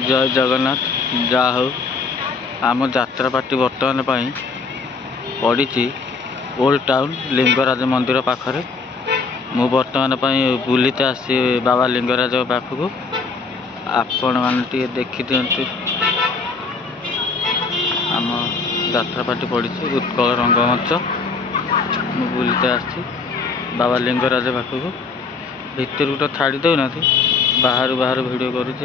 जय जगन्नाथ। जा हो आम यात्रा पार्टी बर्तमान पड़ी ओल्ड टाउन लिंगराज मंदिर पाखरे। मु बर्तमान बुलीते आसी बाबा लिंगराज पाखक आपण मैंने देखी दिंतु। आम यात्रा पार्टी पड़ी उत्कल रंगमंच। मु बुलीते आसी बाबा लिंगराज पाखक भितर तो छाड़ी दौना बाहर बाहर वीडियो करुँच।